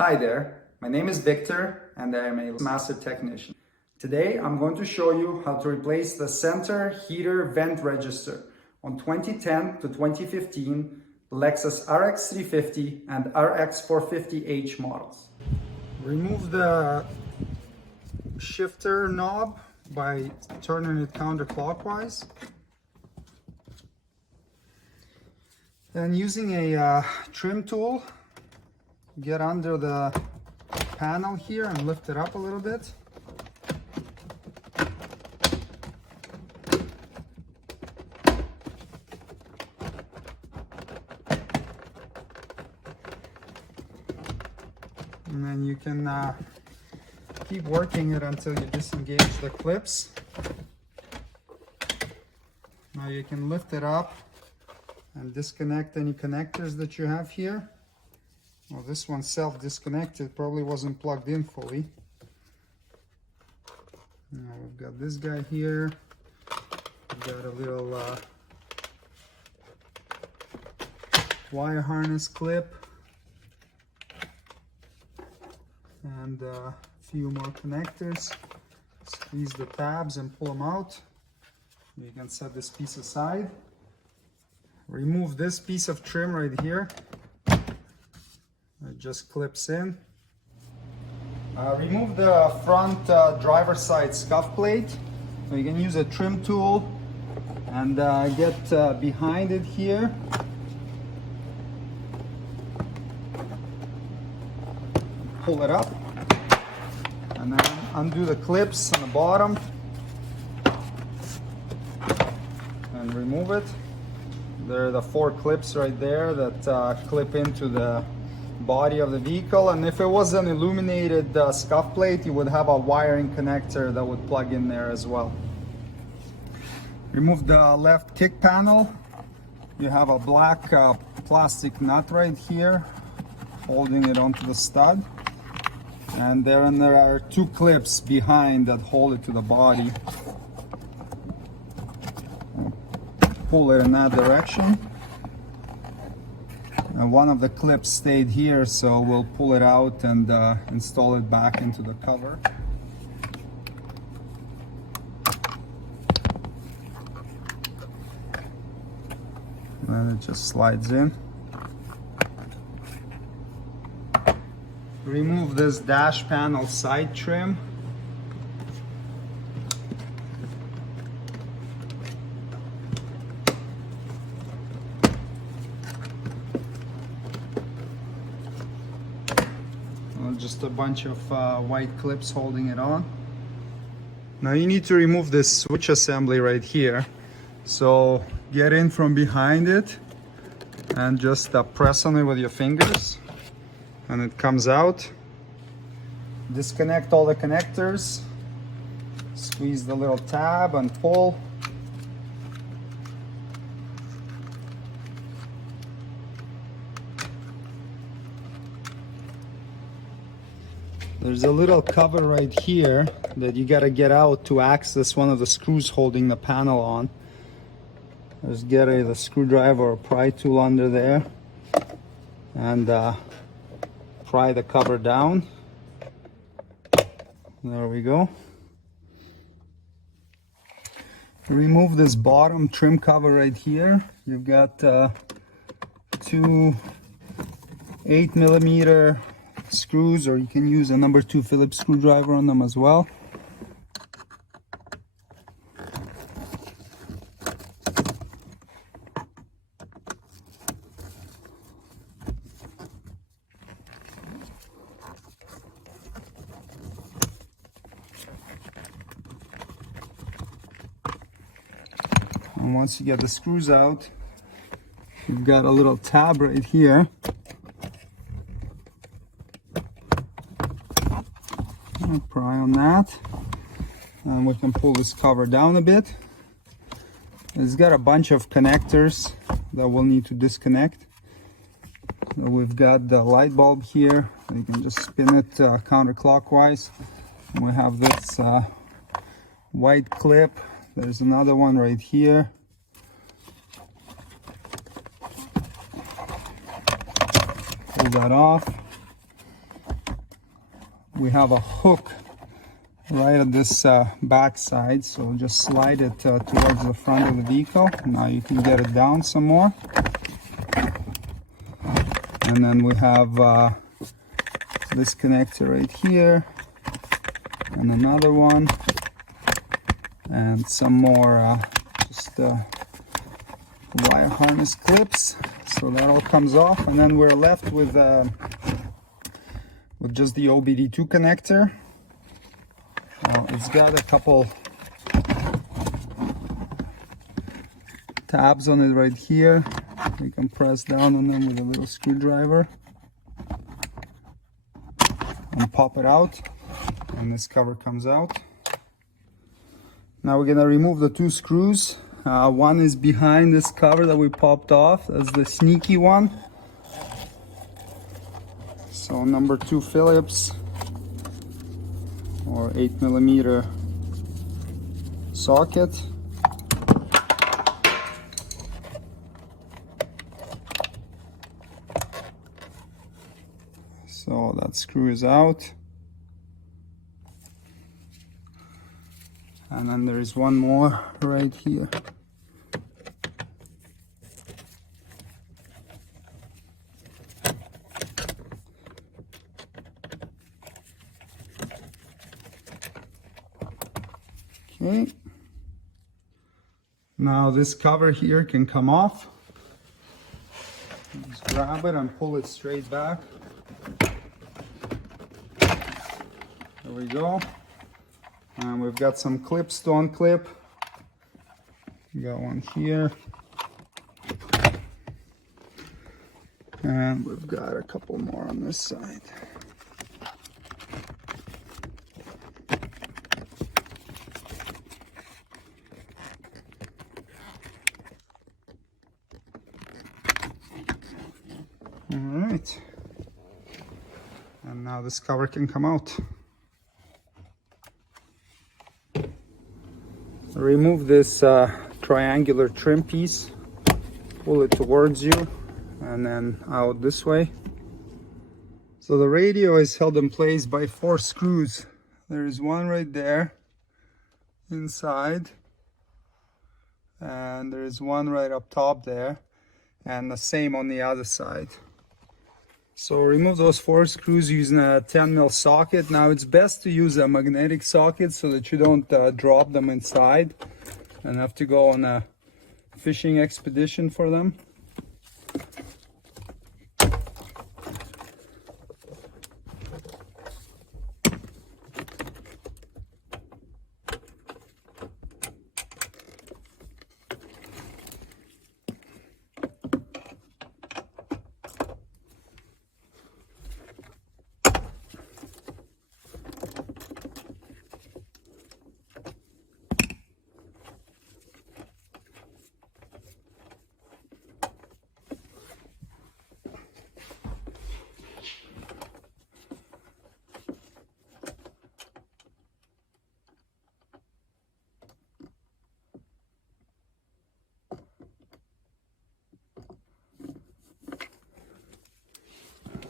Hi there, my name is Victor and I am a master technician. Today I'm going to show you how to replace the center heater vent register on 2010 to 2015 Lexus RX350 and RX450h models. Remove the shifter knob by turning it counterclockwise. Then using a trim tool, get under the panel here and lift it up a little bit. And then you can keep working it until you disengage the clips. Now you can lift it up and disconnect any connectors that you have here. Well, this one's self-disconnected, probably wasn't plugged in fully. Now we've got this guy here. We've got a little wire harness clip and a few more connectors. Squeeze the tabs and pull them out. You can set this piece aside. Remove this piece of trim right here. It just clips in. Remove the front driver's side scuff plate. So you can use a trim tool and get behind it here. Pull it up and then undo the clips on the bottom and remove it. There are the 4 clips right there that clip into the body of the vehicle, and if it was an illuminated scuff plate, you would have a wiring connector that would plug in there as well. Remove the left kick panel. You have a black plastic nut right here holding it onto the stud, and there are 2 clips behind that hold it to the body. Pull it in that direction. And one of the clips stayed here, so we'll pull it out and install it back into the cover. And then it just slides in. Remove this dash panel side trim. Just a bunch of white clips holding it on. Now you need to remove this switch assembly right here. So get in from behind it and just press on it with your fingers and it comes out. Disconnect all the connectors. Squeeze the little tab and pull. There's a little cover right here that you gotta get out to access one of the screws holding the panel on. Just get the screwdriver or pry tool under there and pry the cover down. There we go. Remove this bottom trim cover right here. You've got 2 8mm screws, or you can use a number 2 Phillips screwdriver on them as well. And once you get the screws out, you've got a little tab right here. Pry on that, and we can pull this cover down a bit. It's got a bunch of connectors that we'll need to disconnect. So we've got the light bulb here. You can just spin it counterclockwise. And we have this white clip. There's another one right here. Pull that off. we have a hook right at this back side, so just slide it towards the front of the vehicle. Now you can get it down some more. And then we have this connector right here, and another one, and some more just wire harness clips. So that all comes off, and then we're left with just the OBD2 connector. It's got a couple tabs on it right here. We can press down on them with a little screwdriver and pop it out, and this cover comes out. Now we're gonna remove the two screws. One is behind this cover that we popped off. That's the sneaky one. So number 2 Phillips or 8mm socket. So that screw is out. And then there is one more right here. Okay. Now this cover here can come off. Just grab it and pull it straight back. There we go. And we've got some clips to unclip. We got one here. And we've got a couple more on this side. All right. And now this cover can come out. Remove this triangular trim piece, pull it towards you, and then out this way. So the radio is held in place by 4 screws. There is one right there inside, and there is one right up top there, and the same on the other side. So remove those 4 screws using a 10mm socket. Now it's best to use a magnetic socket so that you don't drop them inside and have to go on a fishing expedition for them.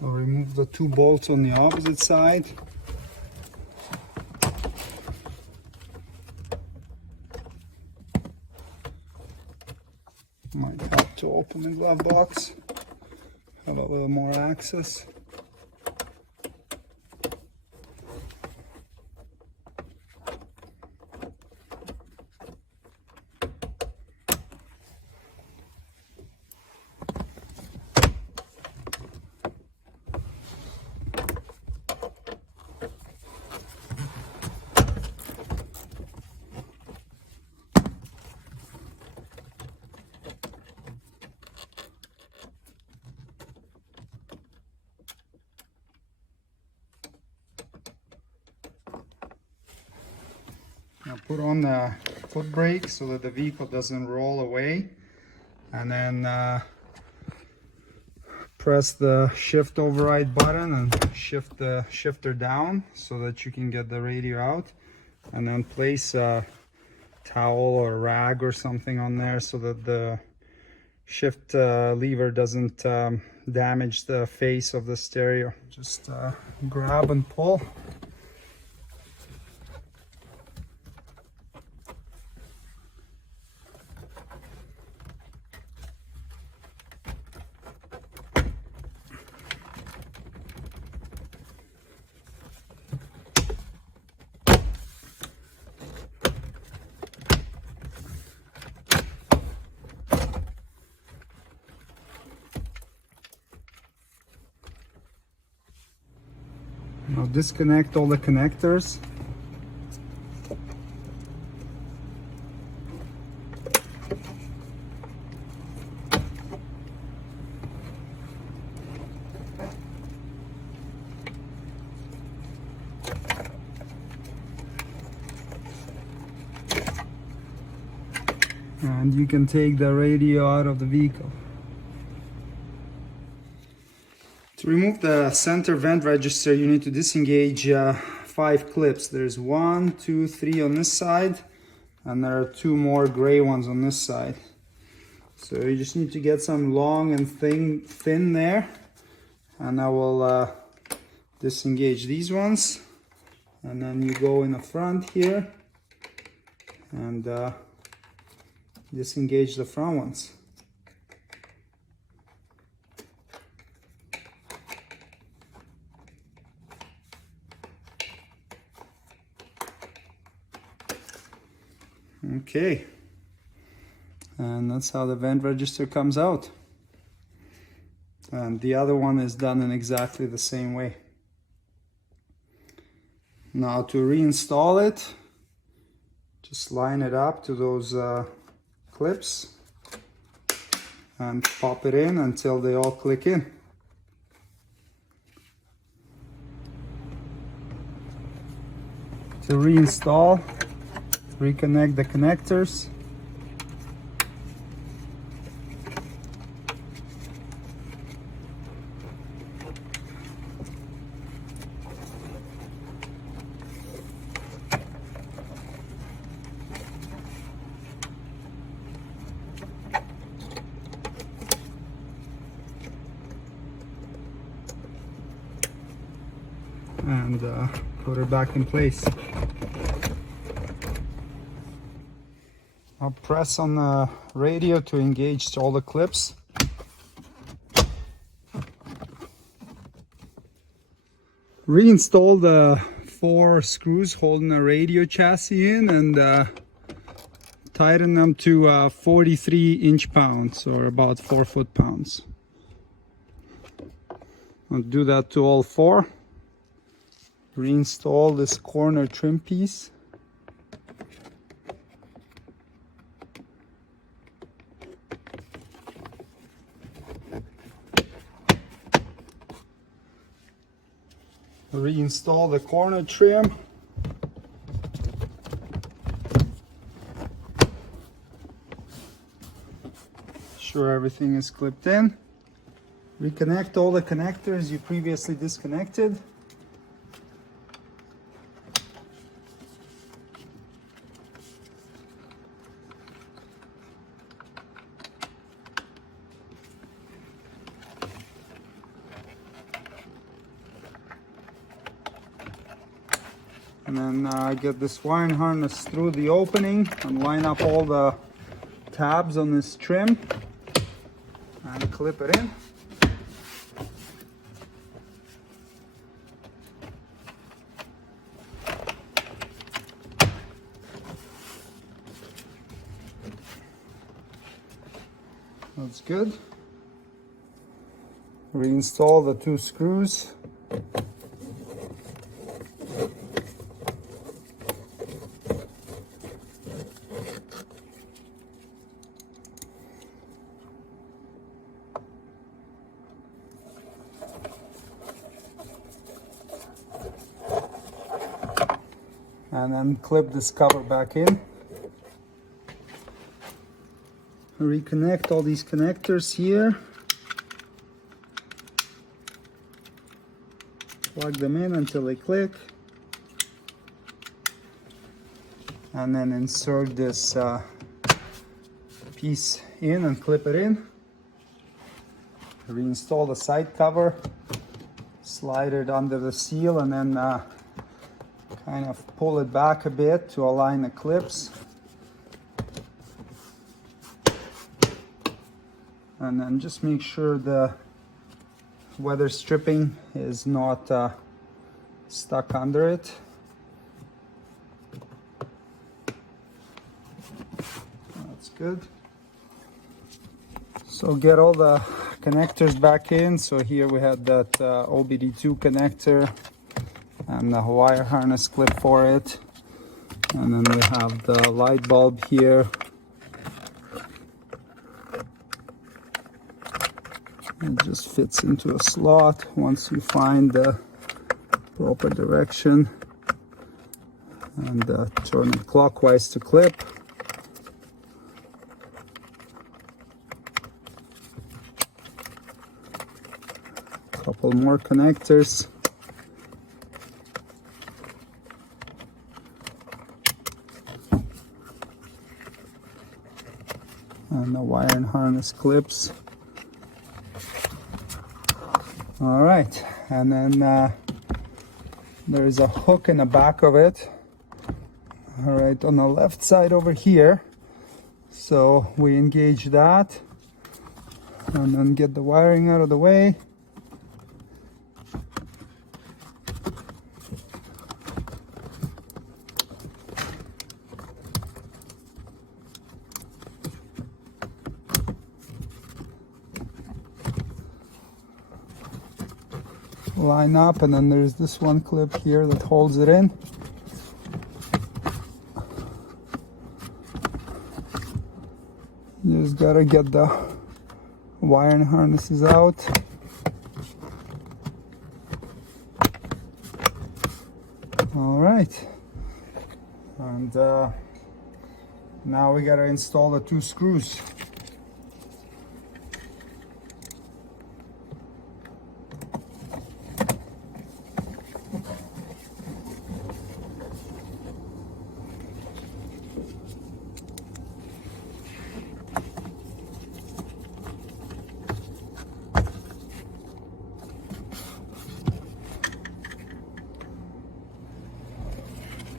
I'll remove the 2 bolts on the opposite side. Might have to open the glove box, have a little more access. Now put on the foot brake so that the vehicle doesn't roll away, and then press the shift override button and shift the shifter down so that you can get the radio out, and then place a towel or rag or something on there so that the shift lever doesn't damage the face of the stereo. Just grab and pull. Now disconnect all the connectors. And you can take the radio out of the vehicle. To remove the center vent register, you need to disengage 5 clips. There's 1, 2, 3 on this side, and there are 2 more gray ones on this side. So you just need to get some long and thin there, and I will disengage these ones. And then you go in the front here and disengage the front ones. Okay, and that's how the vent register comes out. And the other one is done in exactly the same way. Now to reinstall it, just line it up to those clips and pop it in until they all click in. To reinstall, reconnect the connectors. And put it back in place. I'll press on the radio to engage all the clips. Reinstall the 4 screws holding the radio chassis in and tighten them to 43 inch-pounds, or about 4 foot-pounds. I'll do that to all 4. Reinstall this corner trim piece. Reinstall the corner trim. Sure everything is clipped in. Reconnect all the connectors you previously disconnected. And then get this wiring harness through the opening and line up all the tabs on this trim and clip it in. That's good. Reinstall the 2 screws. And then clip this cover back in. Reconnect all these connectors here. Plug them in until they click. And then insert this piece in and clip it in. Reinstall the side cover. Slide it under the seal and then kind of pull it back a bit to align the clips. And then just make sure the weather stripping is not stuck under it. That's good. So get all the connectors back in. So here we had that OBD2 connector and the wire harness clip for it. And then we have the light bulb here. It just fits into a slot once you find the proper direction, and turn it clockwise to clip. Couple more connectors. And the wire and harness clips. All right, and then there's a hook in the back of it. All right, on the left side over here. So we engage that and then get the wiring out of the way. Line up, and then there's this one clip here that holds it in. You just gotta get the wire and harnesses out. All right, and now we gotta install the 2 screws.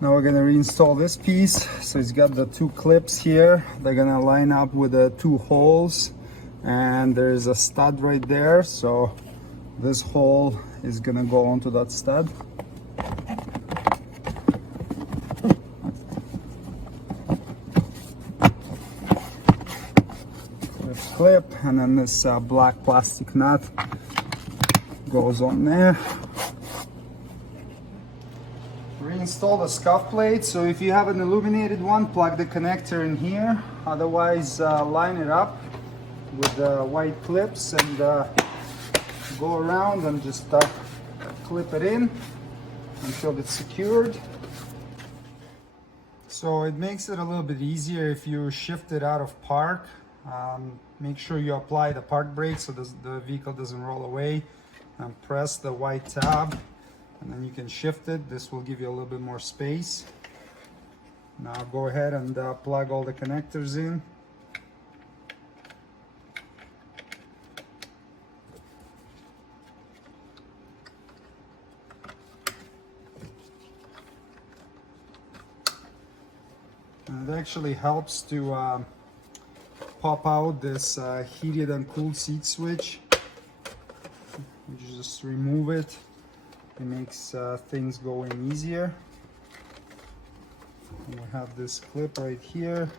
Now we're gonna reinstall this piece. So it's got the 2 clips here. They're gonna line up with the 2 holes, and there's a stud right there. So this hole is gonna go onto that stud. Clip, and then this black plastic nut goes on there. Reinstall the scuff plate. So if you have an illuminated one, plug the connector in here. Otherwise, line it up with the white clips and go around and just clip it in until it's secured. So it makes it a little bit easier if you shift it out of park. Make sure you apply the park brake so the vehicle doesn't roll away, and press the white tab, and then you can shift it. This will give you a little bit more space. Now go ahead and plug all the connectors in. And it actually helps to pop out this heated and cooled seat switch. You just remove it. It makes things go in easier. And we have this clip right here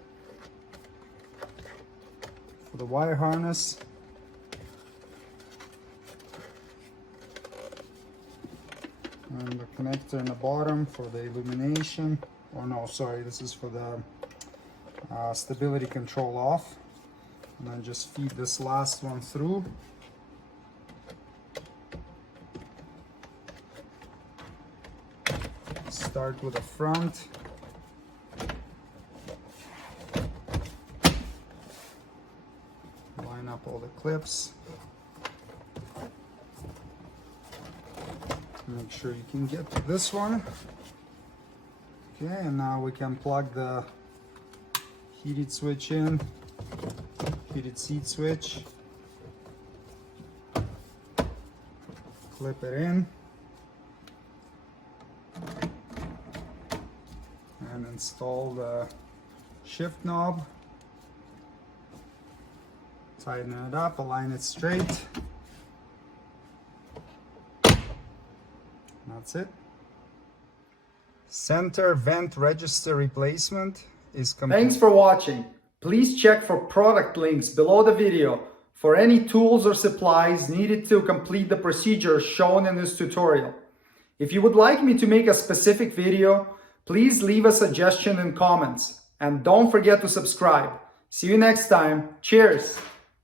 for the wire harness. And the connector in the bottom for the illumination. Oh no, sorry, this is for the stability control off. And then just feed this last one through. Start with the front. Line up all the clips. Make sure you can get to this one. Okay, and now we can plug the heated switch in. Heated seat switch. Clip it in. And install the shift knob. Tighten it up, align it straight. That's it. Center vent register replacement is complete. Thanks for watching. Please check for product links below the video for any tools or supplies needed to complete the procedure shown in this tutorial. If you would like me to make a specific video, please leave a suggestion in comments. And don't forget to subscribe. See you next time. Cheers!